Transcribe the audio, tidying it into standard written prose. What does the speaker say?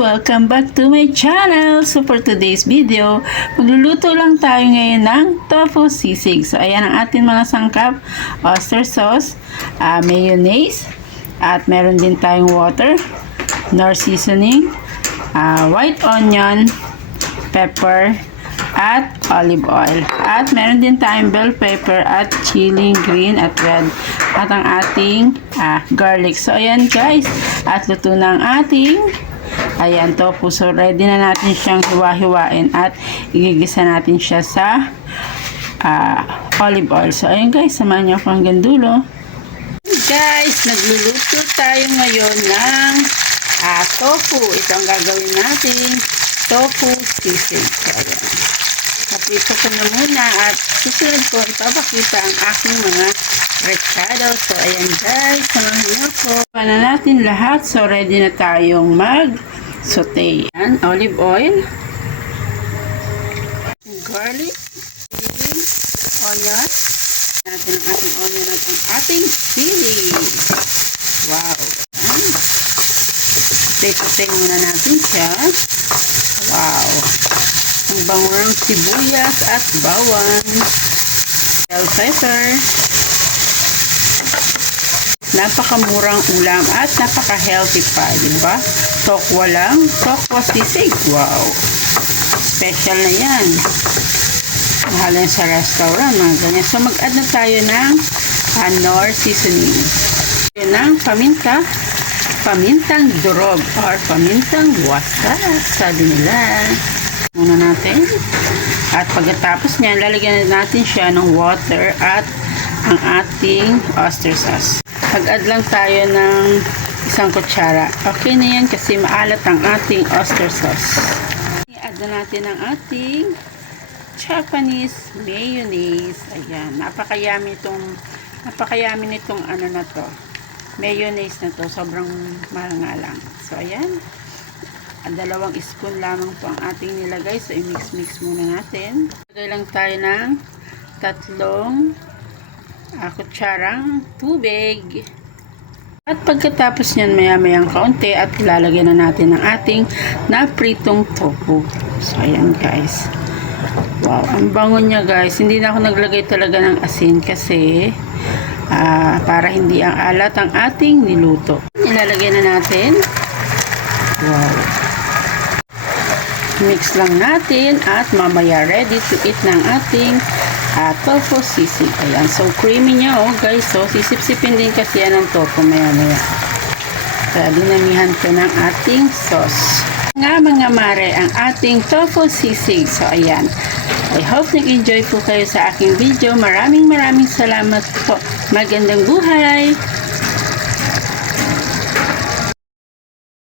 Welcome back to my channel. So for today's video, magluluto lang tayo ngayon ng tofu sisig. So ayan ang ating mga sangkap: oyster sauce, mayonnaise, at meron din tayong water, nor seasoning, white onion, pepper, at olive oil. At meron din tayong bell pepper at chili green at red. At ang ating garlic. So ayan guys, at luto na ang ating tofu. So ready na natin siyang hiwa-hiwain at igigisa natin siya sa olive oil. So ayan guys, samahan niyo ako hanggang dulo. Guys, nagluluto tayo ngayon ng tofu. Ito ang gagawin natin, tofu sisig. So ayan, naprito ko na muna at susunod ko ipapakita ang aking mga rechado. So ayan guys, samahan niyo ko. Paano natin lahat. So ready na tayong mag-saute. Ayan, olive oil, garlic, onion. Natin ang ating onion at ang ating chili. Wow. Ayan. Saute muna natin siya. Wow. Ang bango ng sibuyas at bawang. Bell pepper. Napakamurang ulam at napaka-healthy pa, diba? Tokwa lang, tokwa sisig. Wow! Special na yan. Mahal yan sa restaurant, mga ganyan. So, mag-add na tayo ng nor seasoning. Yan ang paminta, pamintang durog or pamintang wasak, sabi nila. Muna natin. At pagkatapos niyan, lalagyan natin siya ng water at ang ating oyster sauce. Mag-add lang tayo ng isang kutsara. Okay na yan kasi maalat ang ating oyster sauce. I-add na natin ang ating Japanese mayonnaise. Ayan, napakayami nitong ano na to. Mayonnaise na to, sobrang mahal nga lang. So ayan, 2 spoon lamang po ang ating nilagay. So i-mix muna natin. Lagay lang tayo ng 3 kutsarang tubig. At pagkatapos nyan, maya-mayang kaunti at ilalagay na natin ang ating napritong tofu. So ayan guys, wow, ang bango niya guys. Hindi na ako naglagay talaga ng asin kasi para hindi ang alat ang ating niluto. Ilalagay na natin. Wow, mix lang natin at mamaya ready to eat ng ating tofu sisig. Ayan, so creamy niya guys. So sisip-sipin din kasi yan ng tofu maya-maya. Kaya dinamihan ko ng ating sauce. Mga mare, ang ating tofu sisig. So ayan, I hope nag-enjoy po kayo sa aking video. Maraming salamat po. Magandang buhay!